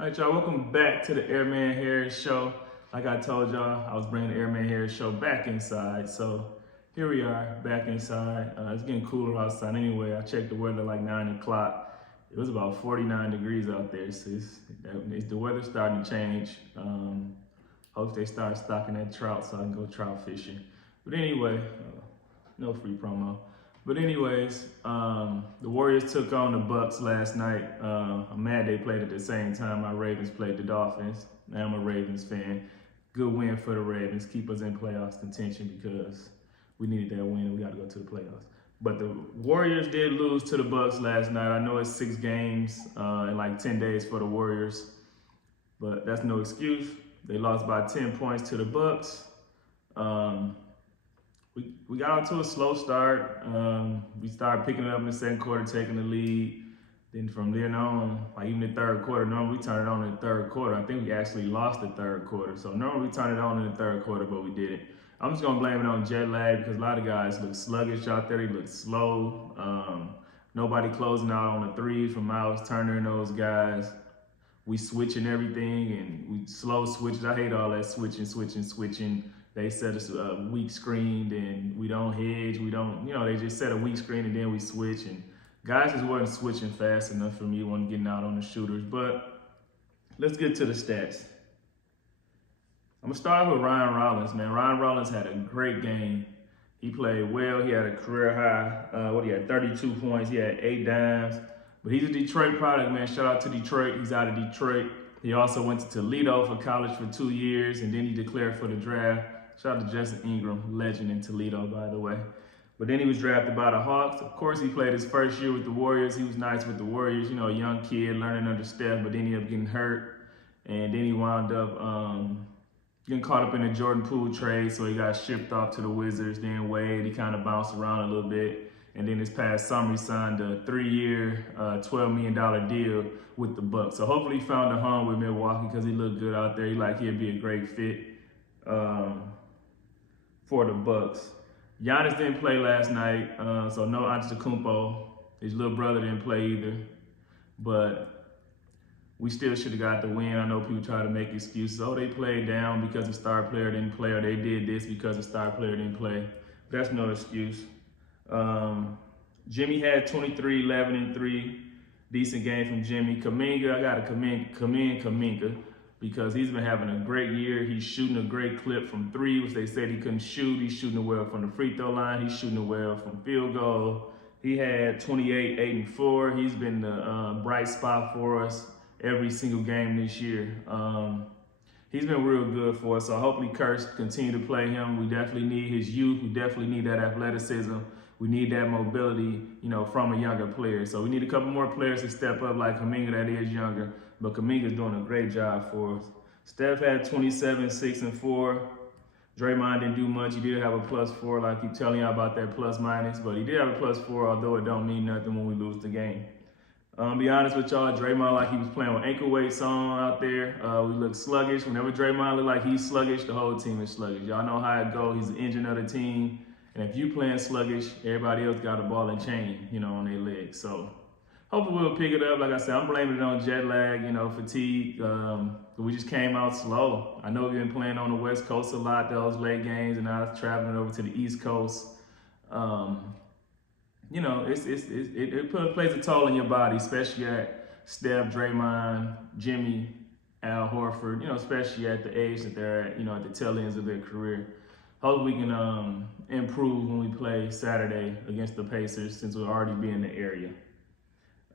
All right, y'all, welcome back to the Airman Harris Show. Like I told y'all, I was bringing the Airman Harris Show back inside. So here we are, back inside. It's getting cooler outside anyway. I checked the weather like 9 o'clock. It was about 49 degrees out there. So the weather's starting to change. Hope they start stocking that trout so I can go trout fishing. But anyway, no free promo. But anyways, the Warriors took on the Bucks last night. I'm mad they played at the same time my Ravens played the Dolphins. Now I'm a Ravens fan. Good win for the Ravens. Keep us in playoffs contention because we needed that win and we got to go to the playoffs. But the Warriors did lose to the Bucks last night. I know it's 6 games in like 10 days for the Warriors, but that's no excuse. They lost by 10 points to the Bucks. We got off to a slow start. We started picking it up in the second quarter, taking the lead. Then from then on, like even the third quarter, normally we turn it on in the third quarter. I think we actually lost the third quarter. So normally we turn it on in the third quarter, but we didn't. I'm just gonna blame it on jet lag because a lot of guys look sluggish out there. They look slow. Nobody closing out on the threes from Miles Turner and those guys. We switching everything and we slow switches. I hate all that switching. They set us a weak screen, and we don't hedge. We don't, they just set a weak screen and then we switch. And guys just wasn't switching fast enough for me, wasn't getting out on the shooters. But let's get to the stats. I'm gonna start with Ryan Rollins, man. Ryan Rollins had a great game. He played well. He had a career high. He had 32 points. He had 8 dimes. But he's a Detroit product, man. Shout out to Detroit. He's out of Detroit. He also went to Toledo for college for 2 years, and then he declared for the draft. Shout out to Justin Ingram, legend in Toledo, by the way. But then he was drafted by the Hawks. Of course, he played his first year with the Warriors. He was nice with the Warriors, a young kid learning under Steph, but then he ended up getting hurt. And then he wound up getting caught up in the Jordan Poole trade, so he got shipped off to the Wizards. Then Wade, he kind of bounced around a little bit. And then this past summer, he signed a 3-year, $12 million deal with the Bucks. So hopefully he found a home with Milwaukee because he looked good out there. He'd be a great fit for the Bucks. Giannis didn't play last night, so no Antetokounmpo. His little brother didn't play either. But we still should have got the win. I know people try to make excuses. Oh, they played down because the star player didn't play, or they did this because the star player didn't play. That's no excuse. Jimmy had 23, 11, and 3. Decent game from Jimmy. Kuminga, I got to commend Kuminga because he's been having a great year. He's shooting a great clip from 3, which they said he couldn't shoot. He's shooting it well from the free throw line. He's shooting it well from field goal. He had 28, 8, and 4. He's been the bright spot for us every single game this year. He's been real good for us, so hopefully Kurtz continue to play him. We definitely need his youth. We definitely need that athleticism. We need that mobility, from a younger player. So we need a couple more players to step up like Kuminga that is younger, but Kuminga's doing a great job for us. Steph had 27, 6, and 4. Draymond didn't do much. He did have a +4, like I keep telling y'all about that plus minus, but he did have a +4, although it don't mean nothing when we lose the game. Be honest with y'all, Draymond like he was playing with ankle weights on out there. We look sluggish. Whenever Draymond look like he's sluggish, the whole team is sluggish. Y'all know how it goes. He's the engine of the team. And if you playing sluggish, everybody else got a ball and chain, on their legs. So hopefully we'll pick it up. Like I said, I'm blaming it on jet lag, fatigue. We just came out slow. I know we've been playing on the West Coast a lot, those late games, and now it's traveling over to the East Coast. It plays a toll on your body, especially at Steph, Draymond, Jimmy, Al Horford, especially at the age that they're at, at the tail ends of their career. Hopefully we can improve when we play Saturday against the Pacers since we'll already be in the area.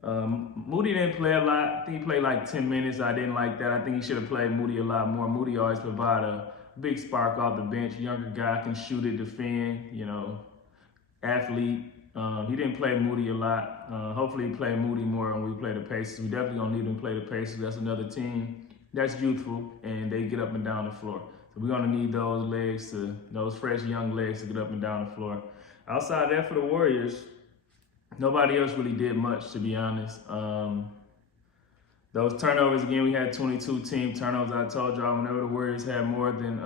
Moody didn't play a lot. I think he played like 10 minutes. I didn't like that. I think he should have played Moody a lot more. Moody always provide a big spark off the bench. Younger guy, can shoot it, defend, athlete. He didn't play Moody a lot. Hopefully he play Moody more when we play the Pacers. We definitely gonna need him to play the Pacers. That's another team that's youthful and they get up and down the floor. So we're gonna need those fresh young legs to get up and down the floor. Outside of that, for the Warriors, nobody else really did much, to be honest. Those turnovers, again, we had 22 team turnovers. I told y'all whenever the Warriors had more than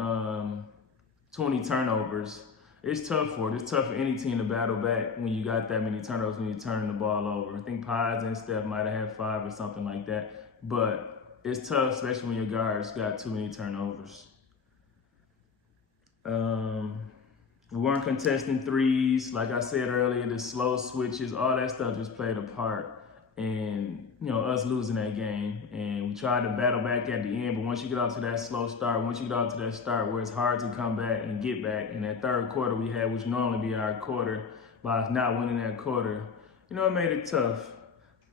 20 turnovers, it's tough for it. It's tough for any team to battle back when you got that many turnovers when you're turning the ball over. I think Pies and Steph might have had 5 or something like that. But it's tough, especially when your guards got too many turnovers. We weren't contesting threes. Like I said earlier, the slow switches, all that stuff just played a part in, us losing that game. And we tried to battle back at the end, but once you get out to that slow start, once you get out to that start where it's hard to come back and get back, in that third quarter we had, which normally be our quarter, by not winning that quarter, it made it tough.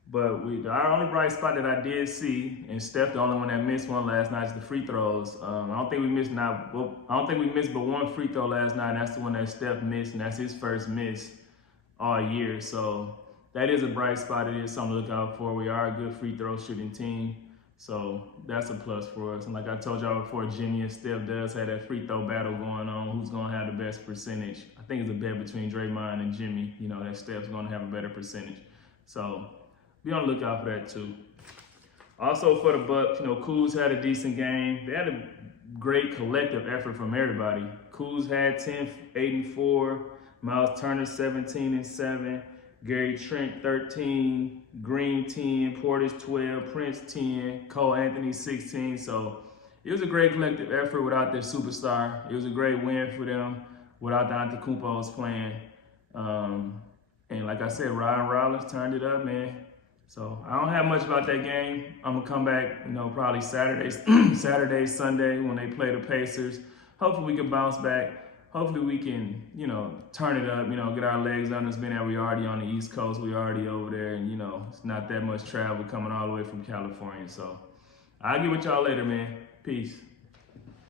But our only bright spot that I did see, and Steph the only one that missed one last night, is the free throws. I don't think we missed but one free throw last night, and that's the one that Steph missed, and that's his first miss all year. So that is a bright spot. It is something to look out for. We are a good free throw shooting team, so that's a plus for us. And like I told y'all before, Jimmy and Steph does have that free throw battle going on. Who's gonna have the best percentage? I think it's a bet between Draymond and Jimmy. That Steph's gonna have a better percentage. So be on the lookout for that too. Also for the Bucks, Kuz had a decent game. They had a great collective effort from everybody. Kuz had 10, 8 and 4. Miles Turner 17 and 7. Gary Trent 13. Green 10. Portis 12. Prince 10. Cole Anthony 16. So it was a great collective effort without their superstar. It was a great win for them without the Antetokounmpos playing. And like I said, Ryan Rollins turned it up, man. So I don't have much about that game. I'm gonna come back, probably Saturday, Sunday when they play the Pacers. Hopefully we can bounce back. Hopefully we can, turn it up, get our legs under us, being that we already on the East Coast, we already over there, and it's not that much travel coming all the way from California. So I'll get with y'all later, man. Peace.